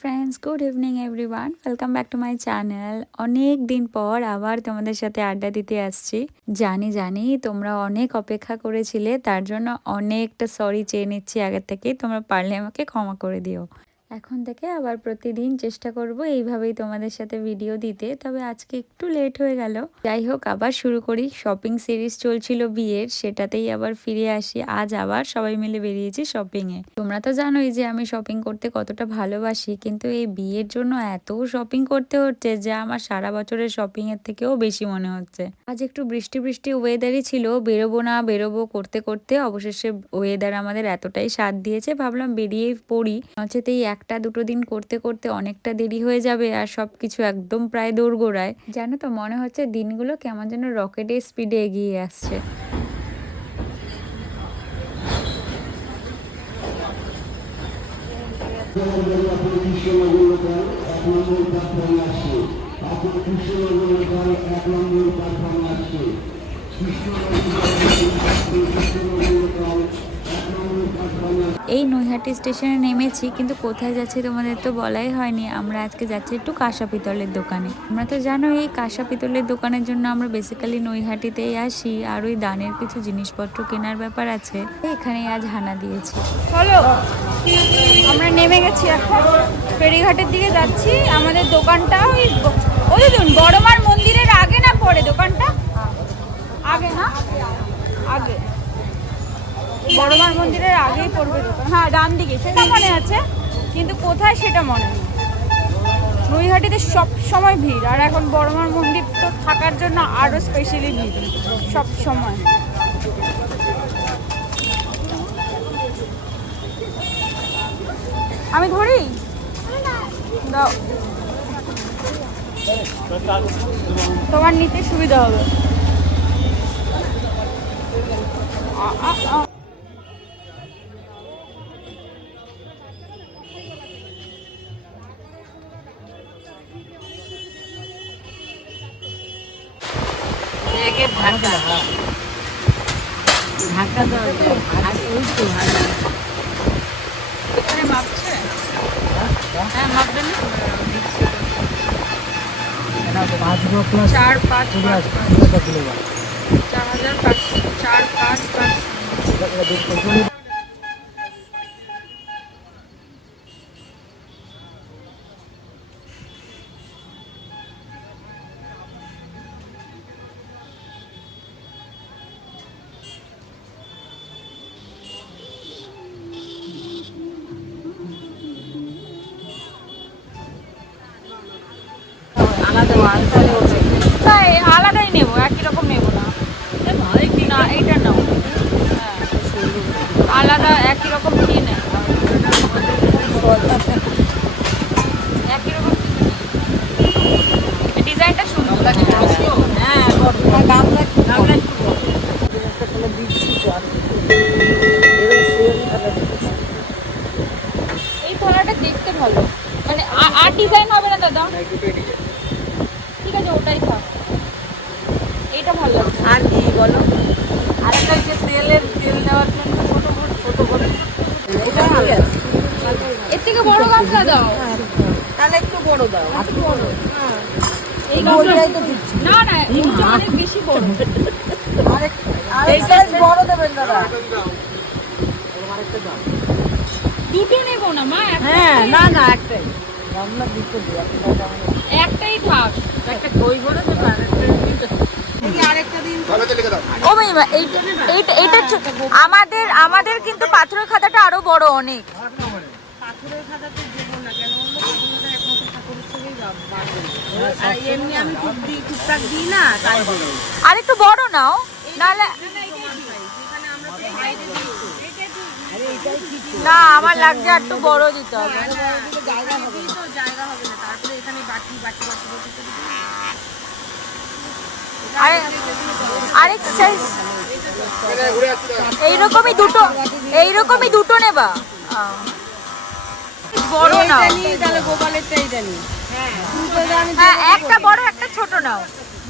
Friends, good evening everyone, welcome back to my channel. অনেক দিন পর আবার তোমাদের সাথে আড্ডা দিতে আসছি। জানি তোমরা অনেক অপেক্ষা করেছিলে, তার জন্য অনেকটা সরি চেয়ে নিচ্ছি আগের থেকেই। তোমরা পারলে আমাকে ক্ষমা করে দিও। এখন থেকে আবার প্রতিদিন চেষ্টা করব এইভাবেই তোমাদের সাথে ভিডিও দিতে, তবে আজকে একটু লেট হয়ে গেল। যাই হোক, আবার শুরু করি। শপিং সিরিজ চলছিল বিয়ের, সেটাতেই আবার ফিরে আসি। আজ আবার সবাই মিলে বেরিয়েছি শপিংয়ে। তোমরা তো জানোই যে আমি শপিং করতে কতটা ভালোবাসি, কিন্তু এই বিয়ের জন্য এত শপিং করতে হচ্ছে যা আমার সারা বছরের শপিং এর থেকেও বেশি মনে হচ্ছে। আজ একটু বৃষ্টি বৃষ্টি ওয়েদারই ছিল, বেরোবো না বেরোবো করতে করতে অবশেষে ওয়েদার আমাদের এতটাই সাথ দিয়েছে, ভাবলাম বেরিয়ে পড়ি, নচেতেই একটা দুটো দিন করতে করতে অনেকটা দেরি হয়ে যাবে আর সবকিছু একদম প্রায় দোরগোড়ায়। জানো তো, মনে হচ্ছে দিনগুলো কেমন যেন রকেটের স্পিডে এগিয়ে আসছে। এই নৈহাটি স্টেশনে নেমেছি, কিন্তু কোথায় যাচ্ছি তোমাদের তো বলাই হয়নি। আমরা আজকে যাচ্ছি একটু কাঁসা পিতলের দোকানে। আমরা তো জানো এই কাঁসা পিতলের দোকানের জন্য আমরা বেসিক্যালি নৈহাটিতেই আসি, আর ওই দানের কিছু জিনিসপত্র কেনার ব্যাপার আছে, এখানেই আজ হানা দিয়েছি। চলো, আমরা নেমে গেছি, এখন ফেরিঘাটের দিকে যাচ্ছি। আমাদের দোকানটা ওই দেখুন বড়মার মন্দিরের আগে না পরে? দোকানটা আগে না? আগে বড়মার মন্দিরের আগেই পড়বে দোকান। হ্যাঁ, ডান দিকে, সেটা মনে আছে, কিন্তু কোথায় সেটা মনে নেই। নৈহাটিতে সব সময় ভিড়, আর এখন বড়মার মন্দির তো থাকার জন্য আরও স্পেশালি ভিড় সব সময়। আমি ধরি দাও, তোমার নিতে সুবিধা হবে। ধাক্কা মাপছে, হ্যাঁ মাপবে না। 4,500 আলাদাই নেবো, একই রকম নেবো না। না, এইটা নাও। হ্যাঁ, আলাদা একই রকম কি নেই, একই রকম ডিজাইনটা সুন্দর। এই থালাটা দেখতে ভালো, মানে আর ডিজাইন হবে না দাদা? ঠিক আছে, ওটাই থাক। এইটা ভালো লাগছে। আর কি বলো, আরেকটা যে তেল দেওয়ার জন্য ছোট বড় এটা ভালো আছে। এর থেকে বড় গামলা দাও, তাহলে একটু বড় দাও। একটু বড়। হ্যাঁ, এই গামলাটাই তো দিচ্ছি। না এইটা অনেক বেশি বড়। এই সাইজ বড় দেবেন দাদা। দুটো নেব না মা? হ্যাঁ, না একটাই গামলা দুটো দিও, একটাই থাক। একটা কই বড় দেবে, আরেকটা দিন ও মাইমা, এইটা আমাদের কিন্তু পাথরের খাতাটা আরো বড় অনেক। পাথরের খাতাতে দেবো না কেন, অন্য পাথরের একমাত্র ঠাকুরের থেকেই আর এমনি আমি টুকটাক দিই না, তাই বলো। আর একটু বড় নাও, নাহলে না আমার লাগছে একটু বড় দিতে হবে। জায়গা হবে না, তারপরে এখানে বাটি আরেক সাইজ এইরকমই দুটো নেবা? বড় নাও তাহলে গোপালেরটাই জানি। হ্যাঁ, একটা বড় একটা ছোট নাও,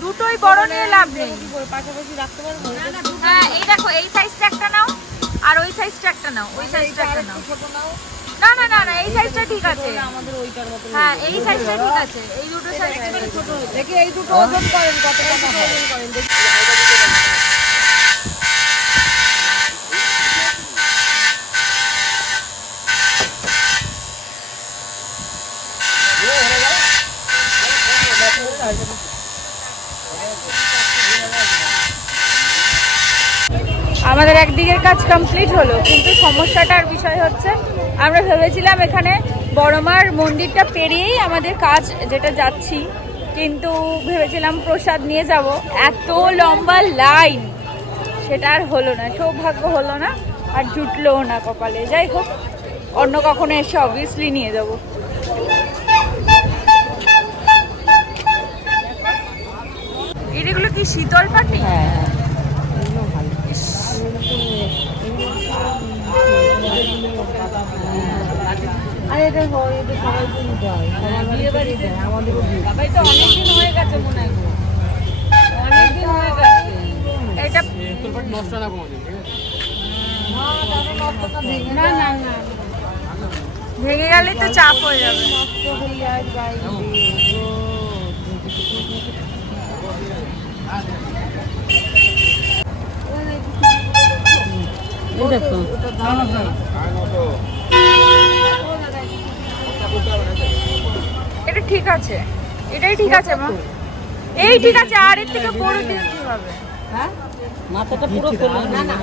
দুটোই বড় নিয়ে লাভ নেই। পাশাপাশি রাখতে পারবো। হ্যাঁ, এই দেখো, এই সাইজটা একটা নাও আর ওই সাইজটা একটা নাও, ওই সাইজটা একটা নাও। না না না না, এই সাইজটা ঠিক আছে। আমাদের ওইটার মতো হ্যাঁ এই সাইজটা ঠিক আছে, এই দুটো সাইজ একেবারে ছোট হয়েছে। দেখি এই দুটো ওজন করেন, কত কত ওজন করেন দেখি। আমাদের একদিকের কাজ কমপ্লিট হলো, কিন্তু সমস্যাটার বিষয় হচ্ছে আমরা ভেবেছিলাম এখানে বড়মার মন্দিরটা পেরিয়েই আমাদের কাজ যেটা যাচ্ছি, কিন্তু ভেবেছিলাম প্রসাদ নিয়ে যাব, এত লম্বা লাইন, সেটা আর হলো না, সৌভাগ্য হলো না, আর জুটলোও না কপালে। যাই হোক, অন্য কখনো এসে অবভিয়াসলি নিয়ে যাব। এগুলো কি শীতল পাটি? আরে এটা হয়, এটা সবাই জন্য যায়, বিয়ে বাড়িতে আমাদেরও বিয়ে। সবাই তো অনেকদিন হয়ে গেছে মনে হয়, অনেকদিন হয়ে গেছে। এটা নষ্ট না কোনোদিন, ঠিক আছে? না না না, ভেঙে গেলে তো চাপ হয়ে যাবে। নষ্ট হয়ে যায় বাইরে। এই দেখো, এটা ঠিক আছে, এটাই ঠিক আছে মা, এই ঠিক আছে। আর এর থেকে বড় দিয়ে কি হবে? হ্যাঁ মাথাটা পুরো খোলা। না না,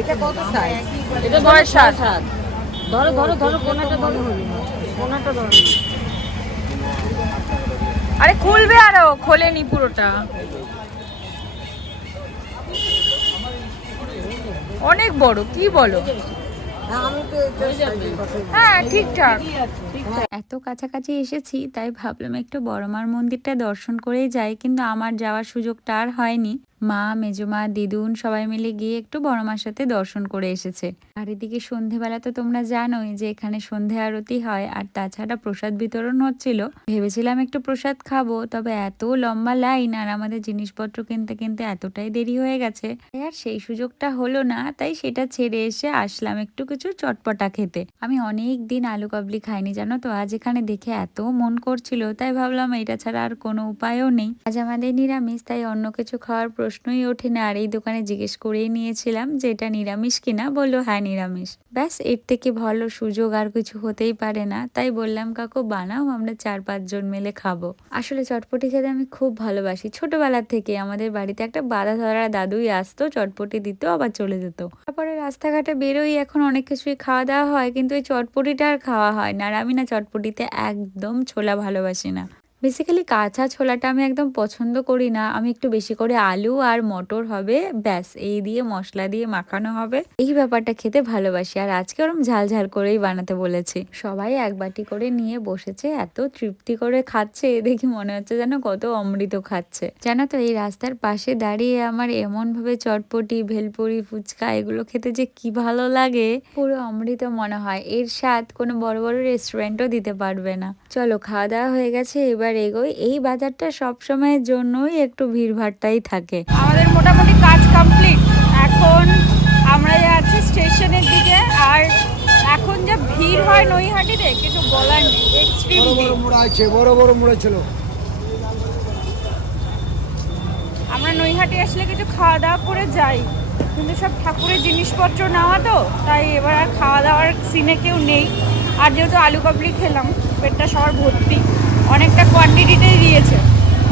এটা কত সাইজ? এটা 6.7। ধরো ধরো ধরো, কোনাটা ধরো, কোনাটা ধরো না। আরে খুলবে, আরো খোলেনি পুরোটা, অনেক বড়, কি বলো? আমি তো হ্যাঁ ঠিকঠাক। এত কাছাকাছি এসেছি তাই ভাবলাম একটু বড়মার মন্দিরটা দর্শন করেই যাই, কিন্তু আমার যাওয়ার সুযোগটা আর হয়নি। মা, মেজমা, দিদুন সবাই মিলে গিয়ে একটু বড়মার সাথে দর্শন করে এসেছে। আর এদিকে সন্ধেবেলা তো তোমরা জানোই যে এখানে সন্ধে আরতি হয়, আর তাছাড়া প্রসাদ বিতরণ হচ্ছিল। ভেবেছিলাম একটু প্রসাদ খাবো, তবে এত লম্বা লাইন আর আমাদের জিনিসপত্র কিনতে কিনতে এতটাই দেরি হয়ে গেছে, আর সেই সুযোগটা হলো না, তাই সেটা ছেড়ে এসে আসলাম একটু কিছু চটপটা খেতে। আমি অনেক দিন আলু কাবলি খাইনি জানো তো, আজ এখানে দেখে এত মন করছিল, তাই ভাবলাম এটা ছাড়া আর কোনো উপায়ও নেই। আজ আমাদের নিরামিষ, তাই অন্য কিছু খাওয়ার প্রশ্নই ওঠে না। আর এই দোকানে জিজ্ঞেস করেই নিয়েছিলাম যে এটা নিরামিষ কিনা, বললো হ্যাঁ নিরামিষ। ব্যাস, এর থেকে ভালো সুযোগ আর কিছু হতেই পারে না, তাই বললাম কাকু বানাও, আমরা 4-5 জন মিলে খাবো। আসলে চটপটি খেতে আমি খুব ভালোবাসি, ছোটবেলার থেকে আমাদের বাড়িতে একটা বাধা ধরা দাদুই আসতো, চটপটি দিত আবার চলে যেত। তারপরে রাস্তাঘাটে বেরোই, এখন অনেক কিছুই খাওয়া দাওয়া হয়, কিন্তু এই চটপটিটা আর খাওয়া হয় না। আর আমি না চটপটিতে একদম ছোলা ভালোবাসি না, বেসিক্যালি কাঁচা ছোলাটা আমি একদম পছন্দ করি না। আমি একটু বেশি করে আলু আর মটর হবে, ব্যাস এই দিয়ে মশলা দিয়ে মাখানো হবে, এই ব্যাপারটা খেতে ভালোবাসি। আর আজকে ওরম ঝাল ঝাল করেই বানাতে বলেছি। সবাই এক বাটি করে নিয়ে বসেছে, এত তৃপ্তি করে খাচ্ছে, দেখি মনে হচ্ছে যেন কত অমৃত খাচ্ছে। জানো তো, এই রাস্তার পাশে দাঁড়িয়ে আমার এমন ভাবে চটপটি, ভেলপুরি, ফুচকা এগুলো খেতে যে কি ভালো লাগে, পুরো অমৃত মনে হয়। এর স্বাদ কোনো বড় বড় রেস্টুরেন্টও দিতে পারবে না। চলো, খাওয়া দাওয়া হয়ে গেছে, এবার এগোই। এই বাজারটা সব সময়ের জন্যই একটু ভিড়ভাড়টাই থাকে। আমাদের মোটামুটি কাজ কমপ্লিট, এখন আমরা যাচ্ছি স্টেশনের দিকে। আর এখন যা ভিড় হয় নৈহাটিতে কিছু বলার নেই, এক্সট্রিম ভিড়। মোড় আছে, বড় বড় মোড় ছিল। আমরা নৈহাটি আসলে কিছু খাওয়া দাওয়া করে যাই, কিন্তু সব ঠাকুরের জিনিসপত্র নেওয়া তো, তাই এবার আর খাওয়া দাওয়ার সিনে কেউ নেই। আর যেহেতু আলু কাবলি খেলাম, পেটটা সবার ভর্তি, অনেকটা কোয়ান্টিটিতেই দিয়েছে।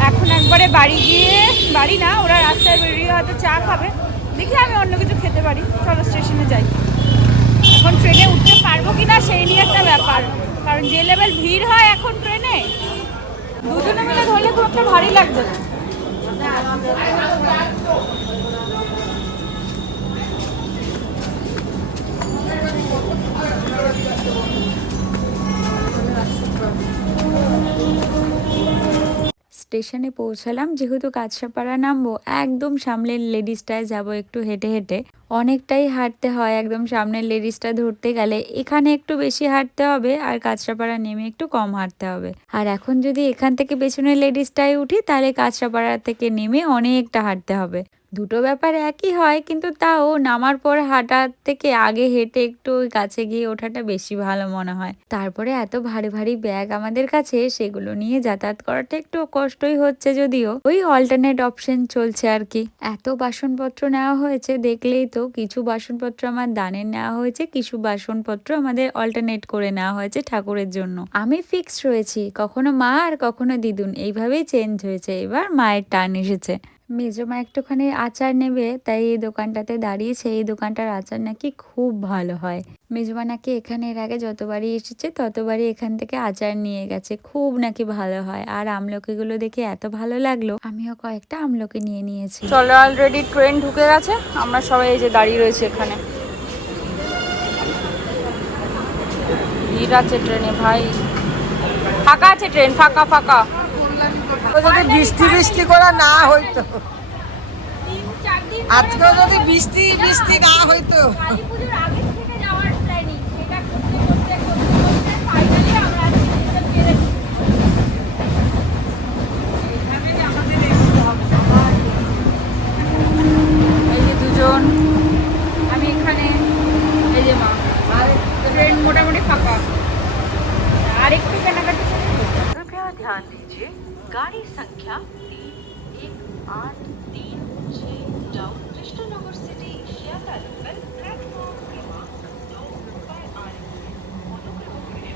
এখন একবারে বাড়ি গিয়ে, বাড়ি না, ওরা রাস্তায় বেরিয়ে হয়তো চা খাবে, দেখি আমি অন্য কিছু খেতে পারি। চলো স্টেশনে যাই। এখন ট্রেনে উঠতে পারবো কি না সেই নিয়ে একটা ব্যাপার, কারণ যে লেভেল ভিড় হয় এখন ট্রেনে, দুজনে মিলে ধরলে খুব একটা ভারী লাগবে না। স্টেশনে পৌঁছালাম, যেহেতু কাঁচরাপাড়া নামবো, একদম সামনের লেডিসটায় যাব একটু হেঁটে হেঁটে। অনেকটাই হাঁটতে হয়, একদম সামনের লেডিসটা ধরতে গেলে এখানে একটু বেশি হাঁটতে হবে, আর কাঁচরাপাড়া নেমে একটু কম হাঁটতে হবে। আর এখন যদি এখান থেকে পেছনের লেডিসটায় উঠি, তাহলে কাঁচরাপাড়া থেকে নেমে অনেকটা হাঁটতে হবে। দুটো ব্যাপার একই হয়, কিন্তু তাও নামার পর হাঁটার থেকে আগে হেঁটে একটু ওই কাছে গিয়ে ওঠাটা বেশি ভালো মনে হয়। তারপরে এত ভারী ভারী ব্যাগ আমাদের কাছে, সেগুলো নিয়ে যাতায়াত করাটা একটু কষ্টই হচ্ছে, যদিও ওই অল্টারনেট অপশন চলছে আর কি। এত বাসনপত্র নেওয়া হয়েছে দেখলেই তো, কিছু বাসনপত্র আমার দানের নেওয়া হয়েছে, কিছু বাসনপত্র আমাদের অল্টারনেট করে নেওয়া হয়েছে ঠাকুরের জন্য। আমি ফিক্স রয়েছি, কখনো মা আর কখনো দিদুন, এইভাবেই চেঞ্জ হয়েছে। এবার মায়ের টার্ন এসেছে। মেজমা একটুখানি আচার নেবে, তাই এই দোকানটাতে দাঁড়িয়েছে। এই দোকানটার আচার নাকি খুব ভালো হয়। মেজমা নাকি এখানে এর আগে যতবারই এসেছে ততবারই এখান থেকে আচার নিয়ে গেছে, খুব নাকি ভালো হয়। আর আমলকিগুলো দেখে এত ভালো লাগলো, আমিও কয়েকটা আমলকি নিয়ে নিয়েছি। চলো, অলরেডি ট্রেন ঢুকে গেছে, আমরা সবাই এই যে দাঁড়িয়ে রয়েছে এখানে। ভিড় আছে ট্রেনে ভাই, ফাঁকা আছে ট্রেন, ফাঁকা ফাঁকা। যদি বৃষ্টি বৃষ্টি করে না হইতো, আজকেও যদি বৃষ্টি বৃষ্টি না হইতো। এই যে দুজন, আমি এখানে, এই যে মা। ট্রেন মোটামুটি ফাঁকা, আর একটু কেনাকাটি করে कृपया ध्यान दीजिए गाड़ी संख्या 3183 down Krishnanagar city Sealdah local platform क्रमांक 2 पर आ रही है। अनुग्रह করে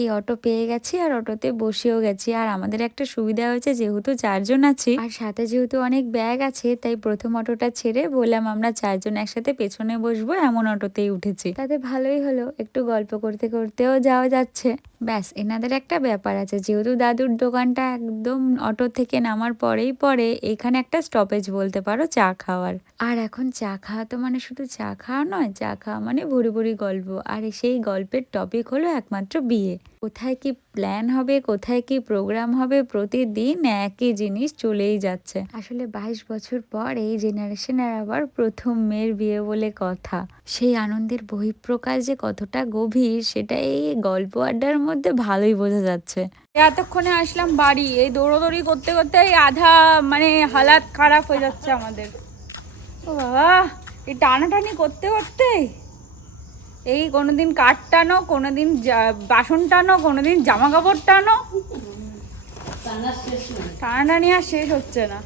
এই অটো পেয়ে গেছি আর অটোতে বসেও গেছি। আর আমাদের একটা সুবিধা হয়েছে, যেহেতু 4 জন আছি আর সাথে যেহেতু অনেক ব্যাগ আছে, তাই প্রথম অটোটা ছেড়ে বললাম আমরা 4 জন একসাথে পেছনে বসবো, এমন অটোতেই উঠেছি। তাতে ভালোই হলো, একটু গল্প করতে করতেও যাওয়া যাচ্ছে। ব্যাস, এনাদের একটা ব্যাপার আছে, যেহেতু দাদুর দোকানটা একদম অটো থেকে নামার পরেই পরে, এখানে একটা স্টপেজ বলতে পারো চা খাওয়ার। আর এখন চা খাওয়া তো মানে শুধু চা খাওয়া নয়, চা খাওয়া মানে ভুরি ভুরি গল্প। আর সেই গল্পের টপিক হলো একমাত্র বিয়ে। কোথায় কি প্ল্যান হবে, কোথায় কি প্রোগ্রাম হবে, প্রতিদিন একই জিনিস চলেই যাচ্ছে। আসলে 22 বছর পর এই জেনারেশনের আবার প্রথম মেয়ের বিয়ে বলে কথা। সেই আনন্দের বহিঃপ্রকাশ যে কতটা গভীর, সেটা এই গল্প আড্ডার মধ্যে ভালোই বোঝা যাচ্ছে। এতক্ষণে আসলাম বাড়ি, এই দৌড়োদৌড়ি করতে করতে এই আধা মানে হালাত খারাপ হয়ে যাচ্ছে আমাদের। ও বাবা, এই টানাটানি করতে করতে এই কোনোদিন কাঠ টানো, কোনোদিন বাসন টানো, কোনোদিন জামা কাপড় টানো, টানাটানি আর শেষ হচ্ছে না।